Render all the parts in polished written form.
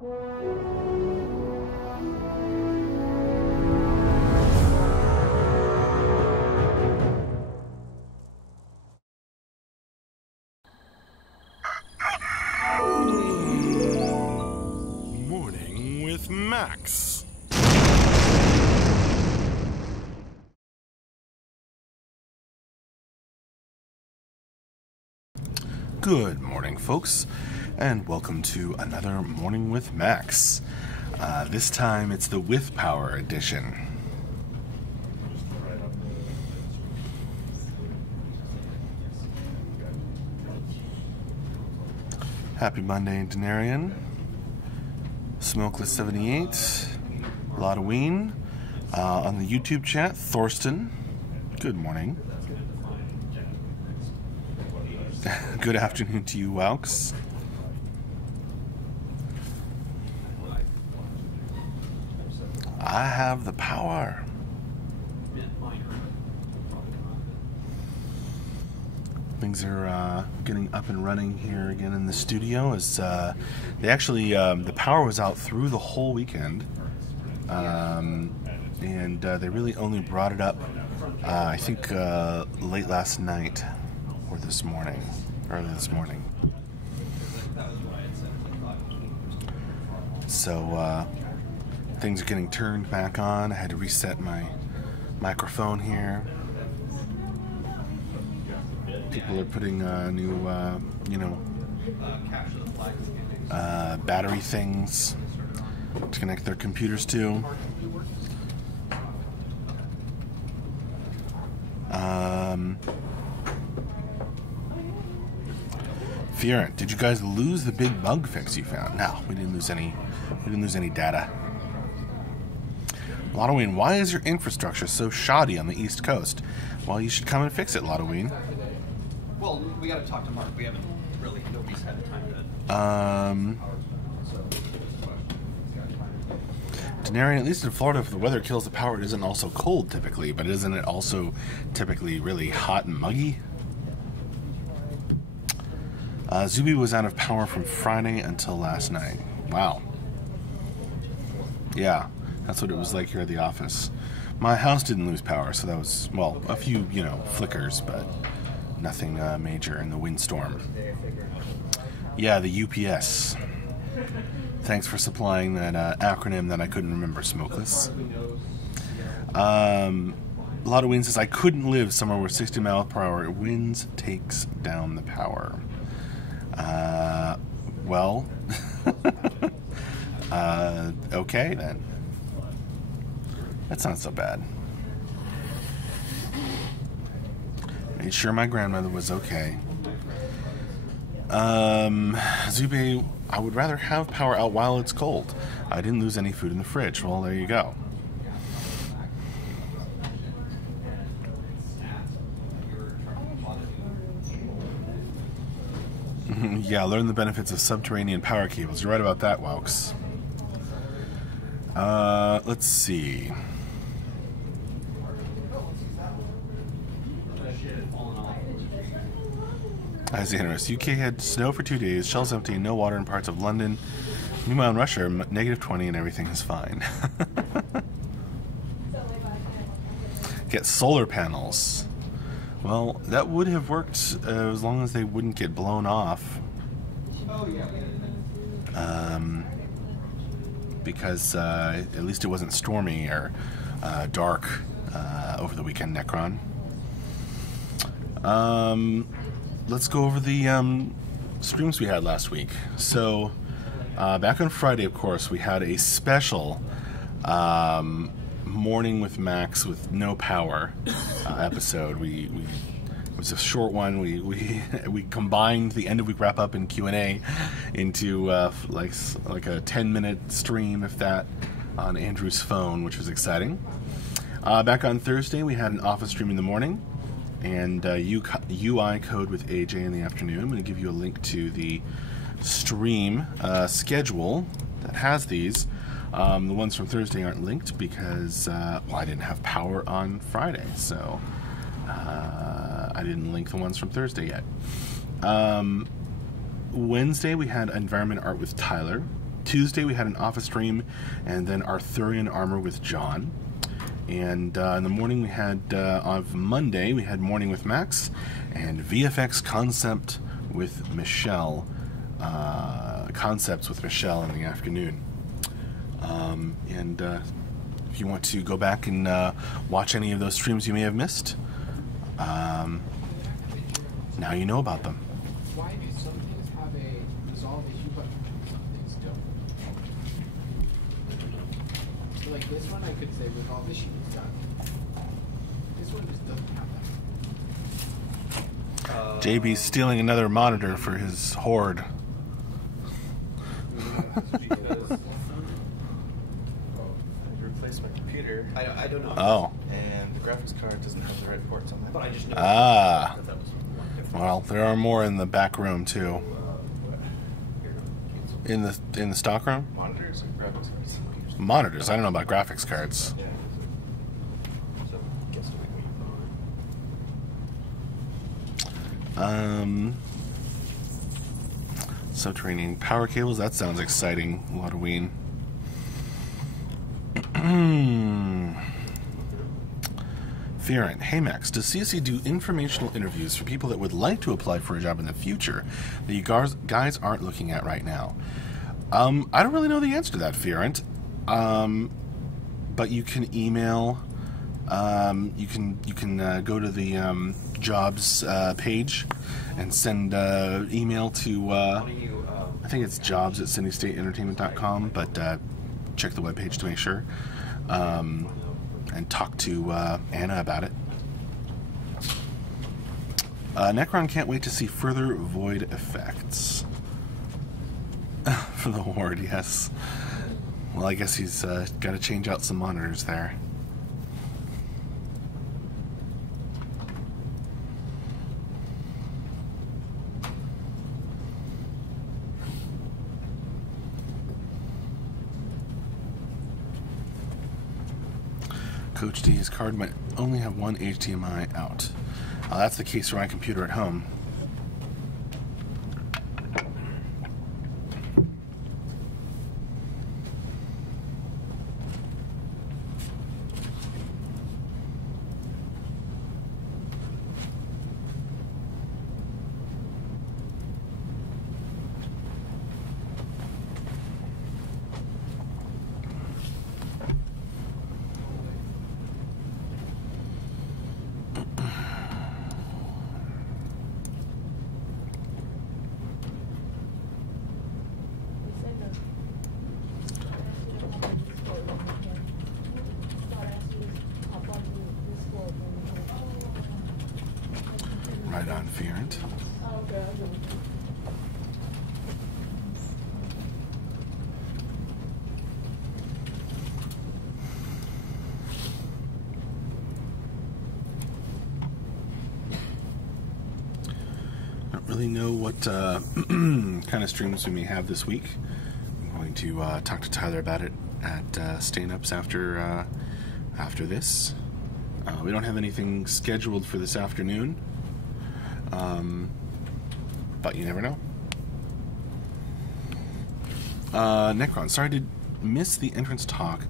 Morning with Max. Good morning, folks, and welcome to another Morning with Max. This time it's the With Power edition. Happy Monday, Denarian. Smokeless 78. Halloween. On the YouTube chat, Thorsten. Good morning. Good afternoon to you, Waux. I have the power. Things are getting up and running here again in the studio. As they actually, the power was out through the whole weekend, and they really only brought it up, I think, late last night or this morning, early this morning. So things are getting turned back on. I had to reset my microphone here. People are putting new, battery things to connect their computers to. Fierent, did you guys lose the big bug fix you found? No, we didn't lose any. We didn't lose any data. Halloween, why is your infrastructure so shoddy on the East Coast? Well, you should come and fix it, Halloween. Well, we got to talk to Mark. We haven't really. Nobody's had the time to. Denarian, at least in Florida, if the weather kills the power, it isn't also cold typically, but isn't it also typically really hot and muggy? Zuby was out of power from Friday until last night. Wow. Yeah, that's what it was like here at the office. My house didn't lose power, so that was, well, a few, flickers, but nothing major in the windstorm. Yeah, the UPS. Thanks for supplying that acronym that I couldn't remember, Smokeless. Halloween says, I couldn't live somewhere where 60 miles per hour winds takes down the power. Well, okay then. That's not so bad. Made sure my grandmother was okay. Zube, I would rather have power out while it's cold. I didn't lose any food in the fridge. Well, there you go. Yeah, learn the benefits of subterranean power cables. You're right about that, Waux. Let's see. Xanerus, UK had snow for 2 days, shelves empty, no water in parts of London. Meanwhile in Russia, negative 20 and everything is fine. Get solar panels. Well, that would have worked as long as they wouldn't get blown off. Because at least it wasn't stormy or dark over the weekend, Necron. Let's go over the streams we had last week. So, back on Friday, of course, we had a special Morning with Max with no power episode. It was a short one. We combined the end of week wrap up and Q&A into like a 10-minute stream, if that, on Andrew's phone, which was exciting. Back on Thursday, we had an office stream in the morning and UI code with AJ in the afternoon. I'm going to give you a link to the stream schedule that has these. The ones from Thursday aren't linked because I didn't have power on Friday, so I didn't link the ones from Thursday yet. Wednesday we had environment art with Tyler. Tuesday we had an office stream, and then Arthurian Armor with John. And in the morning we had, on Monday, we had Morning with Max, and VFX Concepts with Michelle in the afternoon. And if you want to go back and watch any of those streams you may have missed, now you know about them. Why do some things have a resolve issue, but some things don't? So like this one, I could say resolve issue is done. This one just doesn't have that. JB's stealing another monitor for his hoard. Because I replaced my computer. I don't know. Oh. And the graphics card doesn't have the right ports on that. But I just know Ah. that was one difference. Well, there are more in the back room too. In the stock room? Monitors or graphics cards? Monitors. I don't know about graphics cards. Yeah. So, guess what Subterranean power cables. That sounds exciting. Halloween. Fearin, hey Max, does CSC do informational interviews for people that would like to apply for a job in the future that you guys aren't looking at right now? I don't really know the answer to that, Fearin. But you can email. You can go to the jobs page and send email to. I think it's jobs@cindystateentertainment.com, but check the webpage to make sure. And talk to Anna about it. Necron can't wait to see further void effects. For the Horde, yes. Well, I guess he's got to change out some monitors there. Coach D's card might only have one HDMI out. That's the case for my computer at home. Right on, Fearant. Don't really know what kind of streams we may have this week. I'm going to talk to Tyler about it at Stand-Ups after this. We don't have anything scheduled for this afternoon. But you never know. Necron, sorry to miss the entrance talk.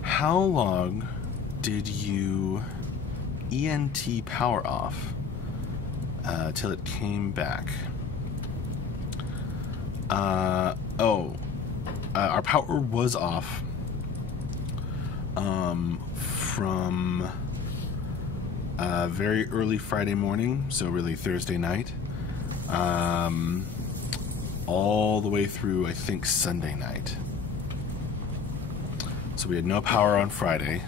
How long did you ENT power off till it came back? Our power was off from very early Friday morning, so really Thursday night, all the way through, I think, Sunday night. So we had no power on Friday,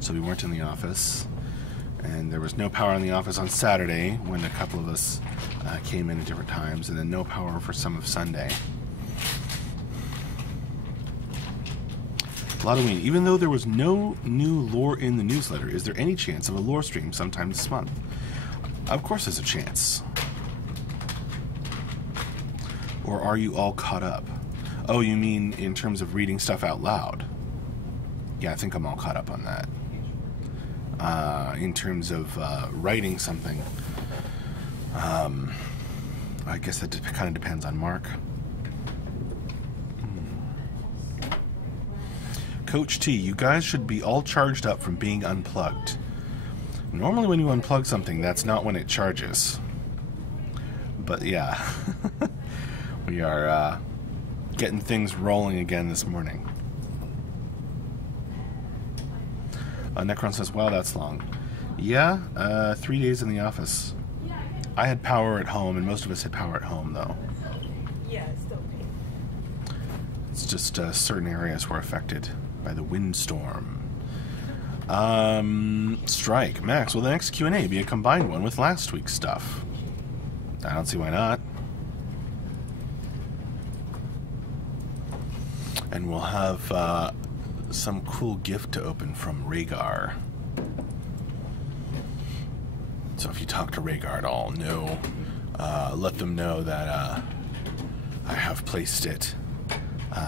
so we weren't in the office. And there was no power in the office on Saturday, when a couple of us came in at different times, and then no power for some of Sunday. Halloween, even though there was no new lore in the newsletter, is there any chance of a lore stream sometime this month? Of course there's a chance. Or are you all caught up? Oh, you mean in terms of reading stuff out loud? Yeah, I think I'm all caught up on that. In terms of writing something, I guess that kind of depends on Mark. Coach T, you guys should be all charged up from being unplugged. Normally when you unplug something, that's not when it charges. But yeah, we are getting things rolling again this morning. Necron says, wow, that's long. Yeah, 3 days in the office. I had power at home, and most of us had power at home, though. Yeah, it's still okay. It's just certain areas were affected by the windstorm. Strike. Max, will the next Q&A be a combined one with last week's stuff? I don't see why not. And we'll have some cool gift to open from Rhaegar. So if you talk to Rhaegar at all, let them know that I have placed it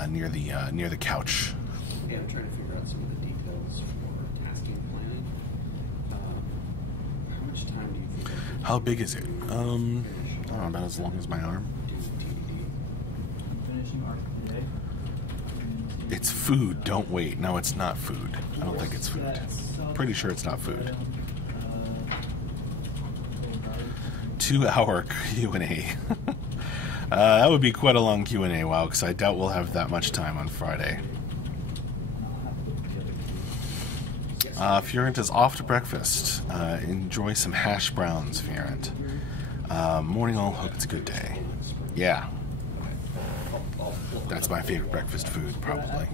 near the couch. Yeah, I'm trying to figure out some of the details for tasking planning. How much time do you think? How big is it? I don't know, about as long as my arm. Finishing art today. It's food. Don't wait. No, it's not food. I don't think it's food. Pretty sure it's not food. 2-hour Q&A. That would be quite a long Q&A, wow, because I doubt we'll have that much time on Friday. Furent is off to breakfast. Enjoy some hash browns, Furent. Morning all, hope it's a good day. Yeah. That's my favorite breakfast food, probably.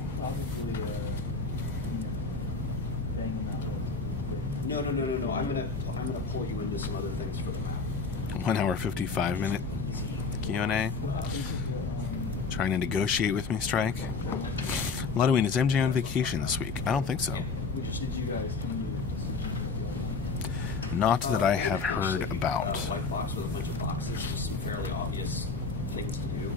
No. I'm gonna pull you into some other things for the map. 1 hour 55-minute Q&A. Trying to negotiate with me, Strike. Ludwig, is MJ on vacation this week? I don't think so. Not that I have heard about. White box with a bunch of boxes, just some fairly obvious things to do.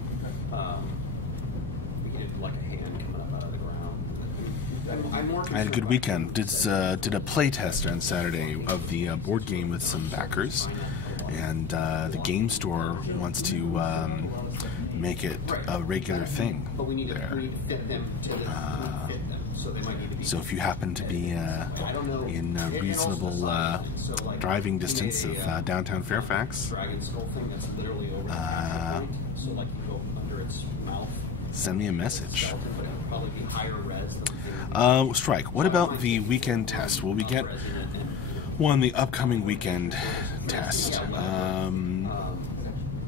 We can do like a hand coming up out of the ground. I'm more I had a good weekend. Did a play test on Saturday of the board game with some backers, and the game store wants to make it a regular thing but we need there. to fit them to fit them, so they might need to be. So if you happen to be in reasonable driving distance of downtown Fairfax, Dragon skull thing that's literally over the so like you go under its mouth. send me a message. But it would probably be higher res than Strike, what about the weekend test? Will we get one the upcoming weekend test?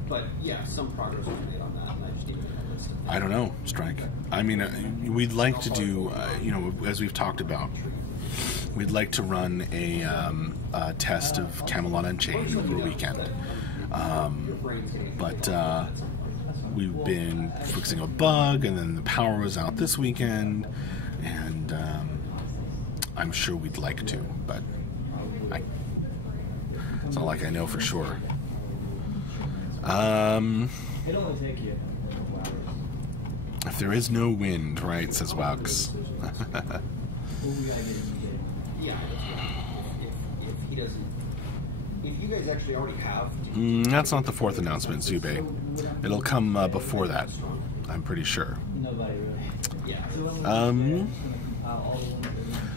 But yeah, some progress was made on that, and I just need to get a list of things. I don't know, Strike. I mean, we'd like to do, as we've talked about, we'd like to run a test of Camelot Unchained over a weekend. But we've been fixing a bug, and then the power was out this weekend, and I'm sure we'd like to, but it's not like I know for sure. If there is no wind, right, says Waux. Yeah, if he doesn't, if you guys actually already have. That's not the fourth announcement, Zube. It'll come before that, I'm pretty sure.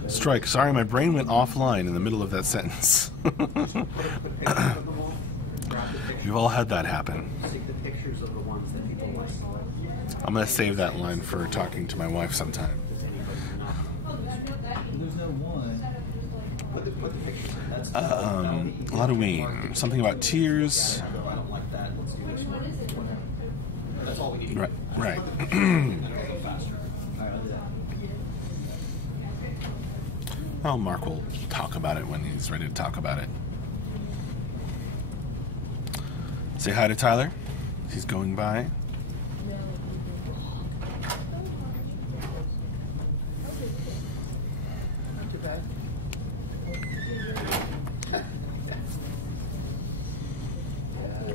Strike, sorry, my brain went offline in the middle of that sentence. We've all had that happen. I'm going to save that line for talking to my wife sometime. Halloween. Something about tears. Right. Well, Mark will talk about it when he's ready to talk about it. Say hi to Tyler. He's going by.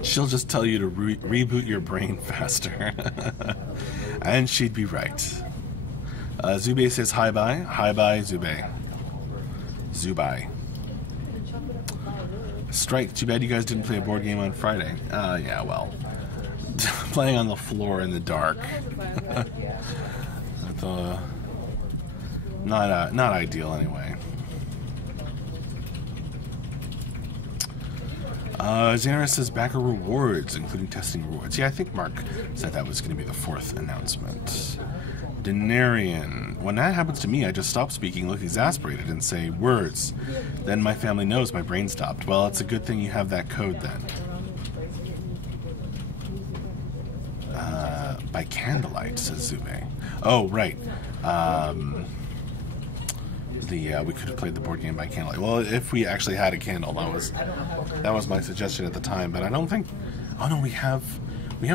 She'll just tell you to reboot your brain faster. And she'd be right. Zube says hi-bye. Hi-bye, Zube. Zubai. Strike, too bad you guys didn't play a board game on Friday. Yeah, well. Playing on the floor in the dark. Not ideal anyway. Xanaris says backer rewards, including testing rewards. Yeah, I think Mark said that was going to be the fourth announcement. Denarian. When that happens to me, I just stop speaking, look exasperated, and say words. Then my family knows my brain stopped. Well, it's a good thing you have that code then. By candlelight, says Zube. Oh, right. We could have played the board game by candlelight. Well, if we actually had a candle, that was my suggestion at the time. But I don't think. Oh no, we have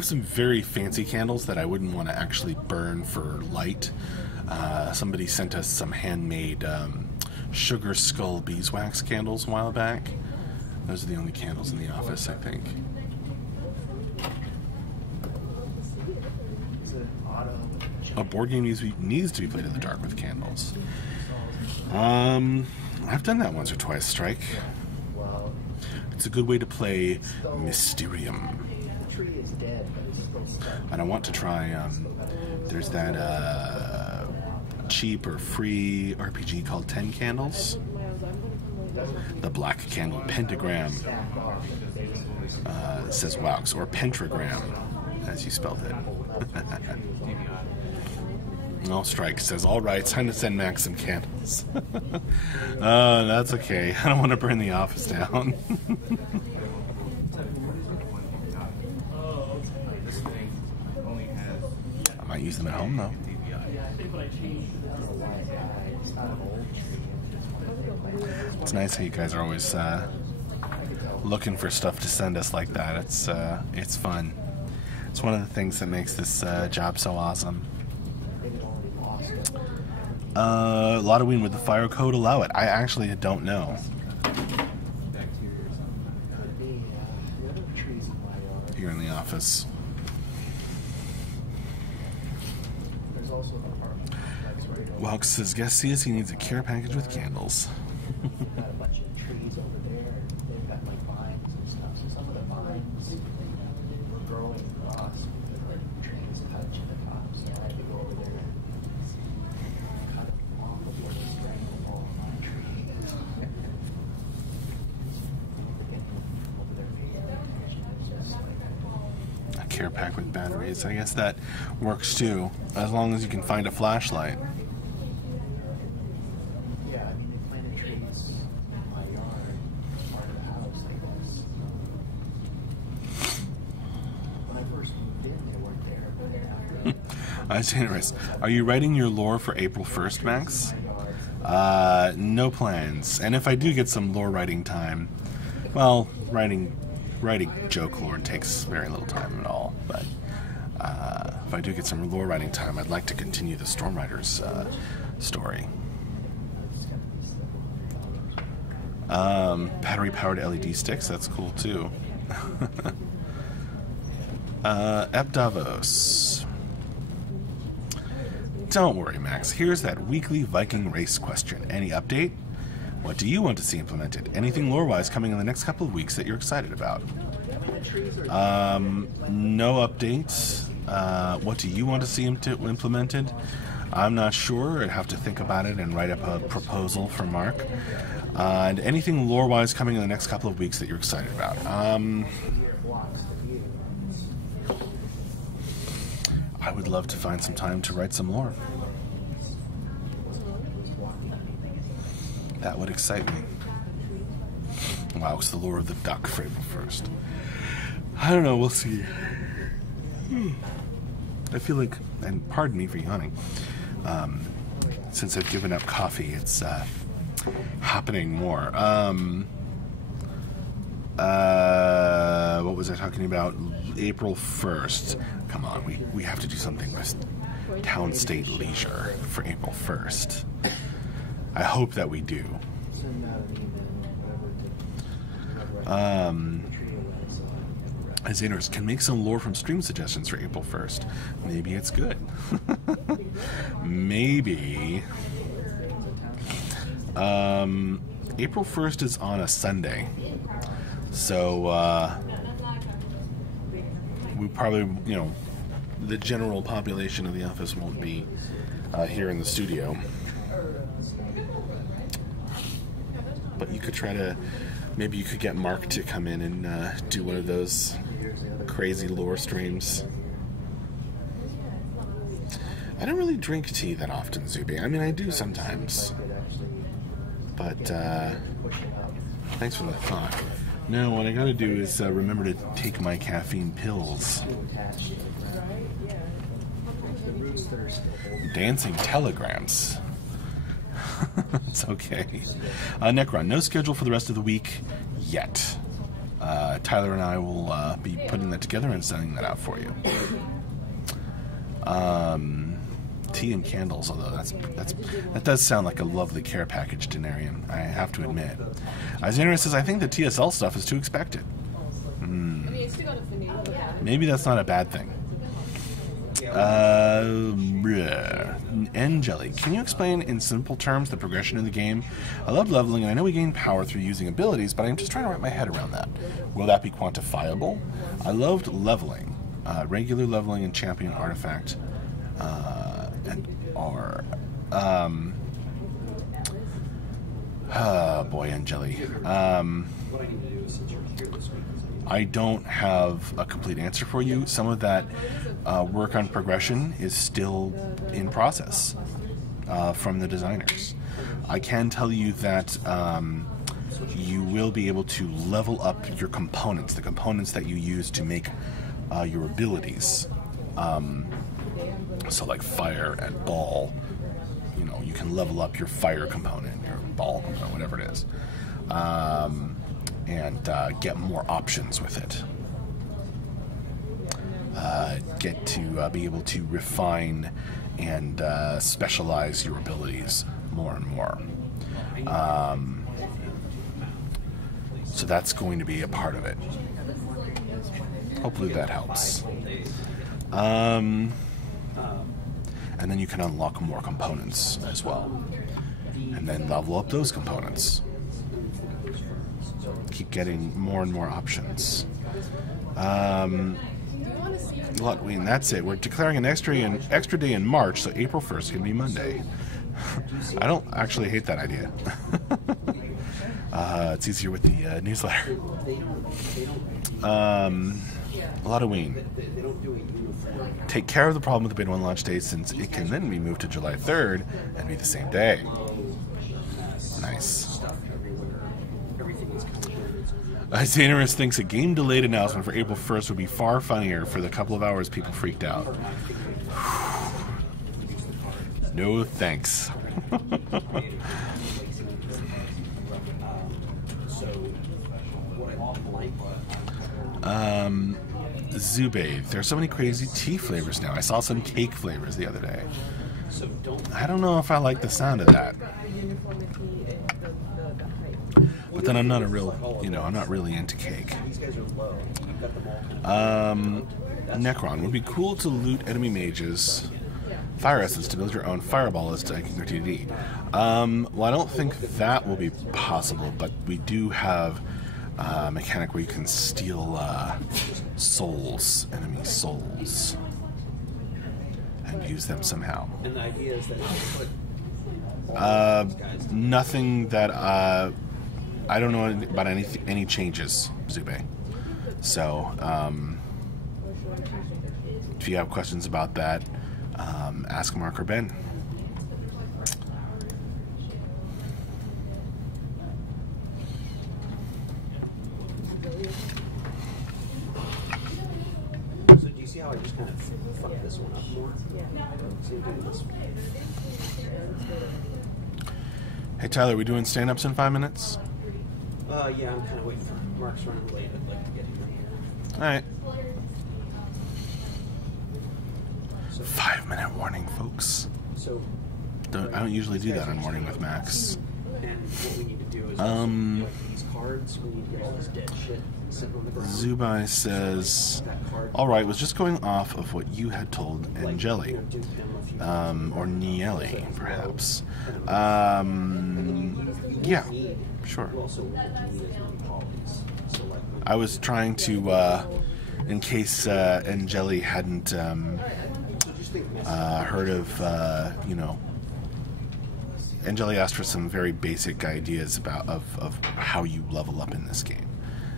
some very fancy candles that I wouldn't want to actually burn for light. Somebody sent us some handmade sugar skull beeswax candles a while back. Those are the only candles in the office, I think. A board game needs to be played in the dark with candles. I've done that once or twice, Strike. It's a good way to play Mysterium. And I want to try, there's that cheap or free RPG called 10 Candles. The Black Candle Pentagram, says Wax, or Pentagram, as you spelled it. No, Strike says, all right, time to send Max some candles. That's okay. I don't want to burn the office down. I might use them at home, though. It's nice how you guys are always looking for stuff to send us like that. It's fun. It's one of the things that makes this job so awesome. Lotoween, would the fire code allow it? I actually don't know. Here in the office. Welks says, guest sees he needs a care package with candles. Got a bunch of trees over there. They've got like vines and stuff. So some of the vines were growing across the trees touching the top. So I had to go over there and cut them off before they strangle all of my trees. Over there, A care pack with batteries. I guess that works too, as long as you can find a flashlight. yeah, I mean, they planted trees in my yard, part of the house, I guess. When I first moved in, they weren't there, but after Xanaris, are you writing your lore for April 1st, Max? No plans. And if I do get some lore writing time, well, writing joke lore takes very little time at all. But if I do get some lore writing time, I'd like to continue the Stormriders story. Battery-powered LED sticks, that's cool too. Epdavos. Don't worry, Max. Here's that weekly Viking race question. Any update? What do you want to see implemented? Anything lore-wise coming in the next couple of weeks that you're excited about? No updates. What do you want to see implemented? I'm not sure. I'd have to think about it and write up a proposal for Mark. And anything lore-wise coming in the next couple of weeks that you're excited about? I would love to find some time to write some lore. That would excite me. Wow, it's the lore of the duck for April 1st. I don't know, we'll see. I feel like, and pardon me for yawning, since I've given up coffee, it's happening more. What was I talking about? April 1st. Come on, we have to do something with Town State Leisure for April 1st. I hope that we do. Xanaris can make some lore from stream suggestions for April 1st. Maybe it's good. Maybe. April 1st is on a Sunday. So, we probably, the general population of the office won't be here in the studio. But you could try to, maybe you could get Mark to come in and do one of those crazy lore streams. I don't really drink tea that often, Zuby. I mean, I do sometimes. But, thanks for the thought. No, what I gotta do is remember to take my caffeine pills. Dancing telegrams. It's okay. Necron, no schedule for the rest of the week yet. Tyler and I will be putting that together and sending that out for you. Tea and candles, although that does sound like a lovely care package, Denarian, I have to admit. Xander says, I think the TSL stuff is too expected. Maybe that's not a bad thing. Angeli, can you explain in simple terms the progression in the game? I love leveling, and I know we gain power through using abilities, but I'm just trying to wrap my head around that. Will that be quantifiable? I loved leveling, regular leveling and champion artifact, and R. Oh boy, Angeli. I don't have a complete answer for you. Some of that work on progression is still in process from the designers. I can tell you that you will be able to level up your components, the components that you use to make your abilities. So like fire and ball, you know, you can level up your fire component, your ball component, whatever it is. And get more options with it. Get to be able to refine and specialize your abilities more and more. So that's going to be a part of it. Hopefully that helps. And then you can unlock more components as well. And then level up those components. Keep getting more and more options. And that's it. We're declaring an extra day in March, so April 1st can be Monday. I don't actually hate that idea. It's easier with the newsletter. Halloween. Take care of the problem with the Beta 1 launch date, since it can then be moved to July 3rd and be the same day. Nice. Xanaris thinks a game delayed announcement for April 1st would be far funnier for the couple of hours people freaked out. No thanks. Zube, there are so many crazy tea flavors now. I saw some cake flavors the other day. I don't know if I like the sound of that. But then I'm not a real, I'm not really into cake. Necron, would be cool to loot enemy mages fire essence to build your own fireball as taking your TD. Well, I don't think that will be possible, but we do have a mechanic where you can steal souls, enemy souls, and use them somehow. And the idea is that nothing that I don't know about any changes, Zube. So if you have questions about that, ask Mark or Ben. So do you see how I just kind of fucked this one up more? So doing this one. Hey Tyler, we doing stand-ups in 5 minutes? Yeah, I'm kind of waiting for Mark's running late. I'd like to get him in here. Alright. So, 5-minute warning, folks. So I don't usually do that on Morning with Max. And what we need to do is like these cards, we need to get all this dead shit sitting on the ground. Zubai says, alright, was just going off of what you had told Angeli. Or Nieli, perhaps. Yeah, sure. I was trying to, in case Angeli hadn't heard of, Angeli asked for some very basic ideas of how you level up in this game,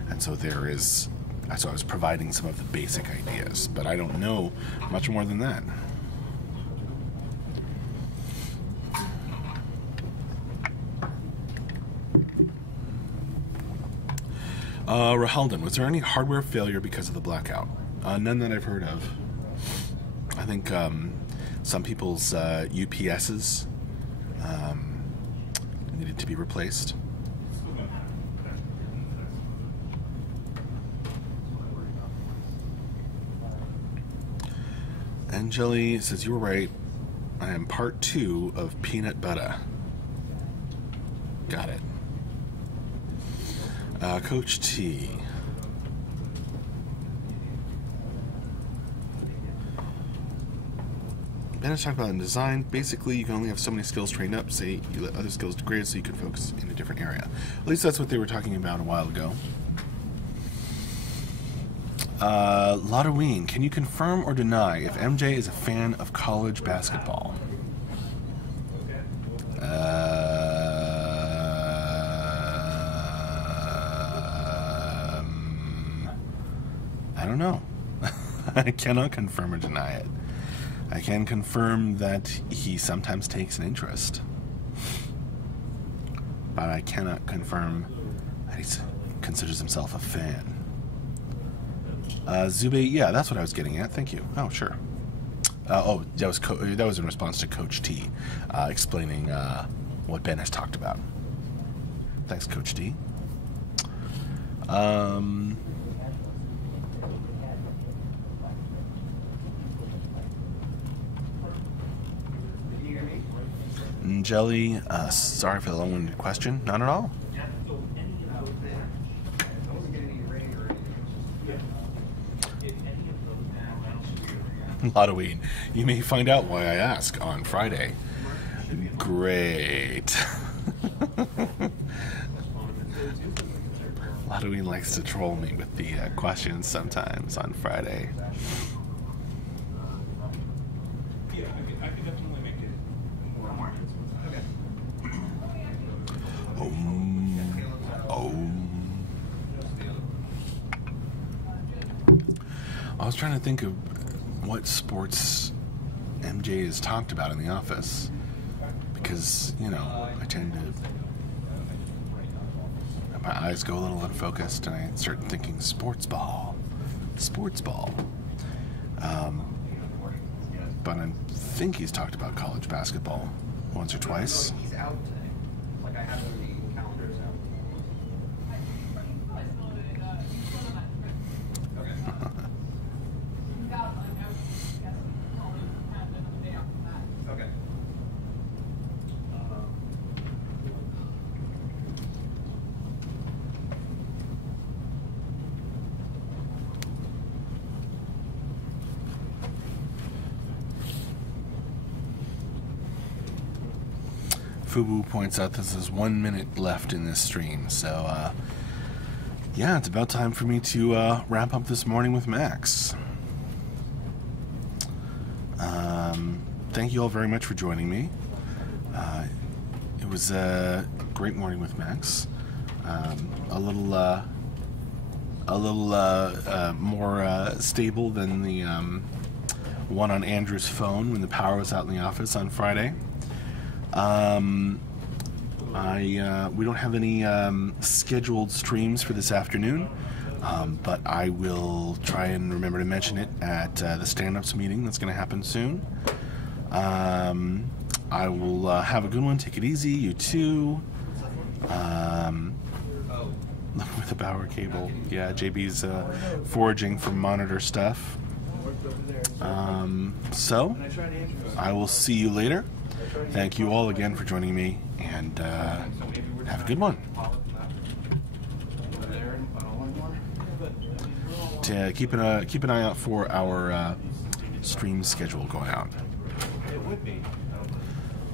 and so I was providing some of the basic ideas, but I don't know much more than that. Rahalden, was there any hardware failure because of the blackout? None that I've heard of. I think some people's UPSs needed to be replaced. Angeli says, you were right. I am part 2 of Peanut Butter. Got it. Coach T. Ben has talked about in design. Basically, you can only have so many skills trained up. Say you let other skills degrade so you can focus in a different area. At least that's what they were talking about a while ago. Lottoween, can you confirm or deny if MJ is a fan of college basketball? I don't know. I cannot confirm or deny it. I can confirm that he sometimes takes an interest, but I cannot confirm that he considers himself a fan. Zube, yeah, that's what I was getting at. Thank you. Oh, sure. That was in response to Coach T, explaining what Ben has talked about. Thanks, Coach T. Jelly, sorry for the long-winded question. Not at all. Halloween. You may find out why I ask on Friday. Great. Halloween likes to troll me with the questions sometimes on Friday. I was trying to think of what sports MJ has talked about in the office, because, you know, I tend to, my eyes go a little unfocused and I start thinking sports ball. But I think he's talked about college basketball once or twice. He's out today. Like I have the calendars out. Okay. Fubu points out this is 1 minute left in this stream, so yeah, it's about time for me to wrap up this morning with Max. Thank you all very much for joining me. It was a great morning with Max. A little more stable than the one on Andrew's phone when the power was out in the office on Friday. We don't have any scheduled streams for this afternoon, but I will try and remember to mention it at the stand-ups meeting that's going to happen soon. I will have a good one. Take it easy. You too. With the power cable. Yeah, JB's foraging for monitor stuff. So, I will see you later. Thank you all again for joining me, and have a good one. Keep an eye out for our stream schedule going out.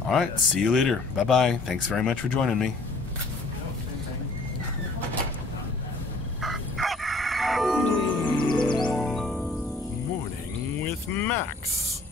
All right, see you later. Bye-bye. Thanks very much for joining me. Morning with Max.